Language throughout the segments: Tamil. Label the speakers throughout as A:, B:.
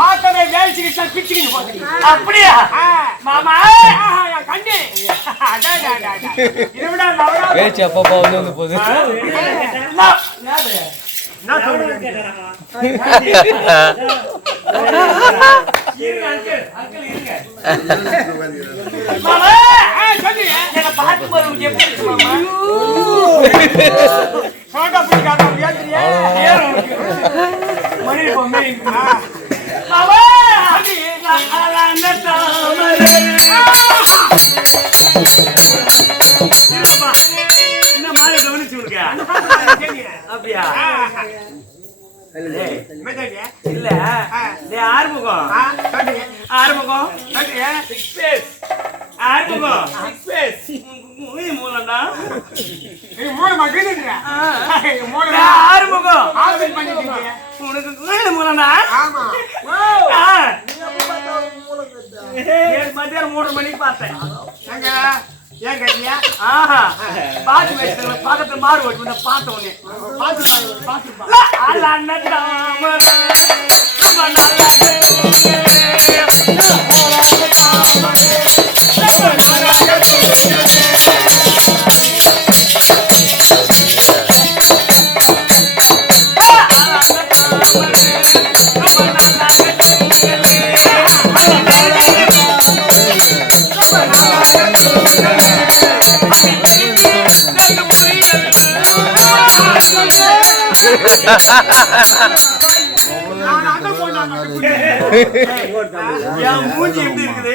A: பார்த்தவே வேலிச்சுக்கிட்டு பிச்சுக்கிட்டு போகுது.
B: அப்படியா. மாமா
A: கண்ணு. இதை விட
C: அப்பப்போ வந்து போகுது.
B: பார்க்கும்போது எப்படி அப்படியா? இல்ல ஆறுமுகம். ஆறுமுகம். ஆறுமுகம் மூலம்டா ஆறுமுகம். உனக்கு மூணு மூலம்டா மத்தியானம் மூணு மணிக்கு பார்த்தேன்
A: ஏன் கேட்டியா?
B: ஆஹா பாத்து வச்சுக்கல பக்கத்துல மாறு ஓட்டு வந்து பார்த்த உடனே
A: பாத்து பாரு, பாத்து பாரு.
B: அலந்த தாமரை, நல்ல மூஞ்சி எப்படி இருக்குது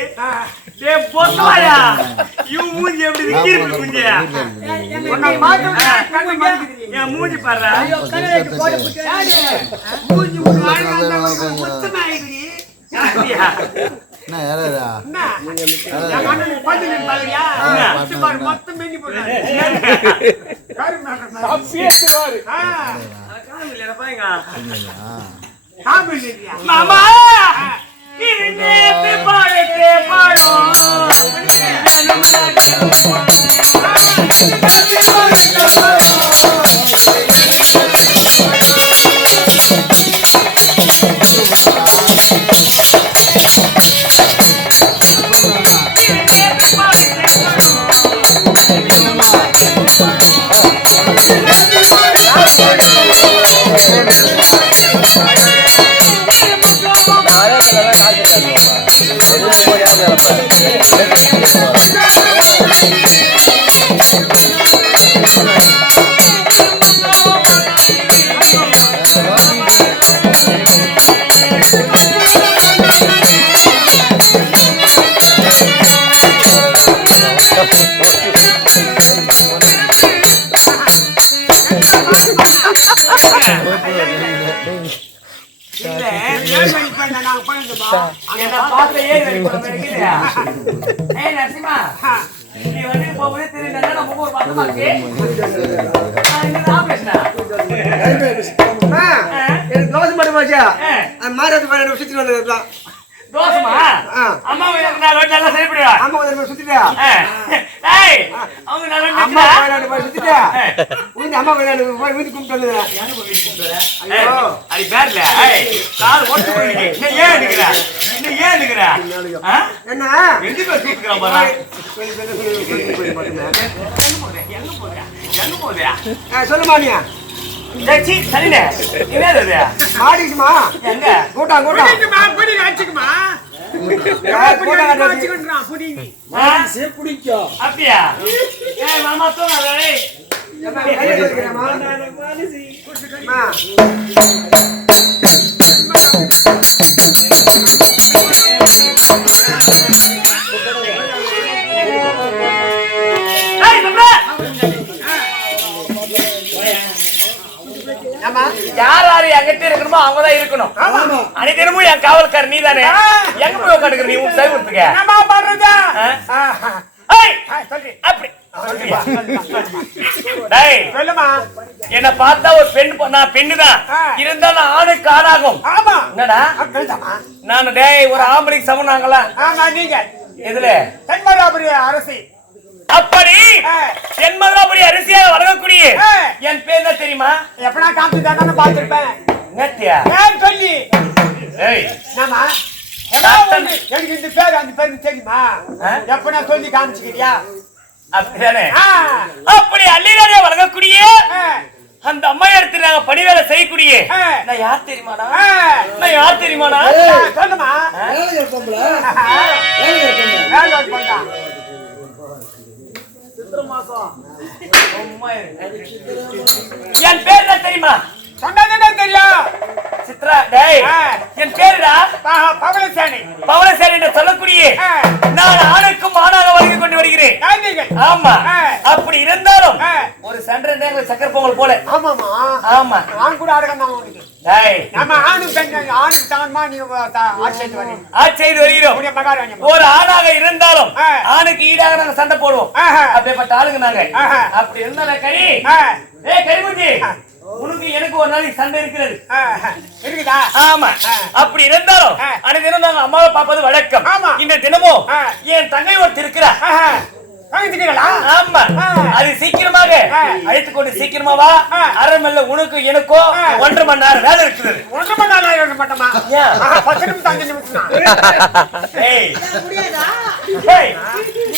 B: மூஞ்சி எப்படி இருக்கு இருக்கு மூஞ்சி
A: உன்னை பார்த்தோன்னே கண்ணு மறைக்குது.
B: என் மூஞ்சி பாரு
A: மூஞ்சி
D: என்ன? யாரா
A: மொத்தம் காம்பு இல்லையா?
B: மாமா! இருந்தே பாடத்தே பாடும்.
E: தோசை மட்டும் போச்சா மாறத்து வந்ததுதான்
B: தோசைமா? அம்மா நாலு வாட்டி நல்லா சரிப்படுவா.
E: அம்மா
B: அவங்க
E: சுத்திட்டா? ஊந்து அம்மா விளையாண்டு போய் கும்பிட்டு
B: பேர்ல, கால் போயிருக்கு. இன்னும் ஏன் எடுக்கிற? இன்னும் ஏன் எடுக்கிற?
E: என்ன
B: எங்க போய் தூக்குறான் பாரு. எங்க?
E: ஆ, சொல்லுமா நீ
B: ஏய், சீ, சரிண்ணே. என்னது இது?
E: மாடிக்குமா
B: எங்க?
A: வச்சுக்குமா.
B: அப்படியா? மாமா தூங்காத, யார் யாரு என்கிட்ட இருக்கணுமோ அவங்கதான் இருக்கணும் அனைத்தினமும் என் காவல்கார் நீ தானே எங்க போய் உட்காந்துக்கிற நீ உன் சைவத்துக்கு அப்படி. என்னை பார்த்தா ஒரு பெண் நான் பெண்ணு தான்
A: ஆ.
B: இருந்தாலும் ஆணுக்கு ஆணாகும். என்னடா. நான் டேய் ஒரு ஆம்பளைக்கு சமனாங்களா?
A: நீங்க.
B: எதுல?
A: தென்மராபுரி அரசி.
B: அப்படி. என் மதுராபுரி அரிசியாக வழங்கக்கூடிய. என் பேர் தான் தெரியுமா?
A: எப்படா காமிச்சு தானே பார்த்திருப்பேன்.
B: நேத்தியா?
A: சொல்லி?
B: சாத்தன்.
A: எனக்கு இந்த பேர் அந்த பேர் தெரியுமா?
B: ஆ?
A: எப்ப நான் சொல்லி காமிச்சுக்கிறியா?
B: அப்படிதானே?
A: ஆ,
B: அப்படி அள்ளினாரே வழங்கக்கூடிய அந்த அம்மா இடத்துல நாங்க பணிவேலை செய்யக்கூடிய. நான் யார் தெரியுமாடா?
A: ஆ.
B: நான் யார் தெரியுமாடா?
A: சொல்லுமா.
B: என் பேர் என்ன தெரியுமா?
A: சொன்னதுன்னா தெரியும்?
B: சித்ரா டேய்.
A: ஆ.
B: என் பேருடா?
A: பவளசாணி.
B: பவனசேரி என்று சொல்லக்கூடிய. நான் ஆணுக்கும் ஆணாக வருகை கொண்டு வருகிறேன். ஆமா. அப்படி இருந்தாலும். ஒரு சண்டை நேரம் சக்கர பொங்கல் போல.
A: ஆமாமா
B: ஆமா.
A: ஆண் கூட அடக்கம் தான் உனக்கு. நம்ம ஆணும் பெண் ஆணுக்கு தகுந்தமா நீ
B: ஆட்சி வருகிறோம். ஒரு ஆணாக இருந்தாலும். ஆணுக்கு ஈடாக நாங்க சண்டை போடுவோம்.
A: ஆஹா.
B: அப்படிப்பட்ட ஆளுங்க நாங்க. அப்படி இருந்தால கறி. ஏ கரிமுஞ்சி உனக்கு எனக்கு ஒரு நாளைக்கு சண்டை இருக்கிறது
A: இருக்குதா
B: ஆமா. அப்படி இருந்தாலும். அன்னைக்கு தினம் நாங்க அம்மாவை பார்ப்பது வழக்கம்
A: ஆமா.
B: இந்த தினமும். என் தங்கை ஒருத்தர் இருக்கிறா ஆமா. அது சீக்கிரமாக. அழைத்து கொண்டு சீக்கிரமா வா
A: ஆ.
B: அரமல்ல உனக்கு எனக்கும்
A: ஆ.
B: ஒன்றரை மணி நேரம் வேலை இருக்குது
A: ஒன்று மணி நேரம் இருக்க மாட்டோமா பத்து நிமிஷம் அஞ்சு நிமிஷம்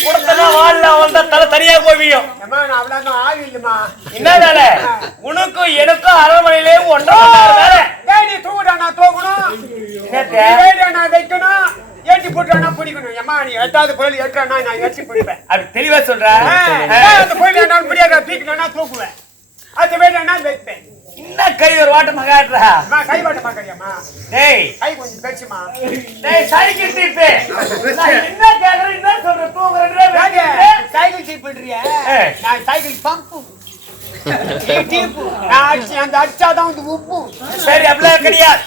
B: கொடுத்தனா வாழல வந்தா தலை தனியா போவியும். என்ன வேலை உனக்கும் எனக்கும் அரண்மனையிலே ஒன்றரை மணி நேரம் வேலை
A: டேய், நீ தூக்குடா, நான் தூக்கணும்.
B: என்னத்த?
A: நீ வேடியா, நான் வைக்கணும். ஏத்தி போட்டுறானா பிடிக்கணும். ஏம்மா, நீ எட்டாவது பொருள் ஏற்றுறானா, நான் ஏற்றி பிடிப்பேன்.
B: அப்படி தெளிவா சொல்ற
A: அந்த பொருள் என்னால முடியாது, தூக்கினா தூக்குவேன். அது வேடியானா வைப்பேன்.
B: என்ன கை ஒரு வாட்ட
A: கை வாட்ட?
B: டேய்
A: கை கொஞ்சம் பெருசுமா.
B: டேய் சைக்கிள் டிப்பு நான் என்ன கேக்குறேன் என்ன சொல்ற தூங்குறேன்
A: ஏங்க, சைக்கிள் டீப் பண்றியா?
B: ஏ.
A: நான் சைக்கிள் பம்பு. நீ டீப்பு. நான் அடிச்சு- அந்த அடிச்சாதான் வந்து உப்பு.
B: சரி அப்படிலாம் கிடையாது.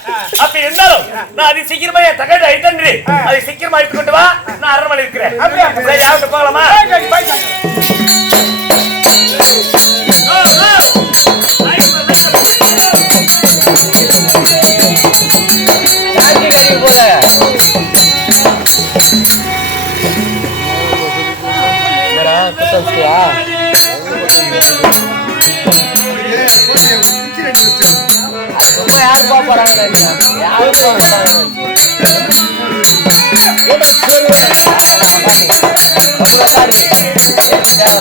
B: அப்படி இருந்தாலும் நான் அது சீக்கிரமா என் தகவல் ஐட்டன்று அது சீக்கிரமா எடுத்து கொண்டு வா. நான் அரண்மனை இருக்கிறேன்.
A: அப்படியா?
B: சரி போகலாமா?
A: போய் கட்டி, போய் கட்டி.
C: யாரு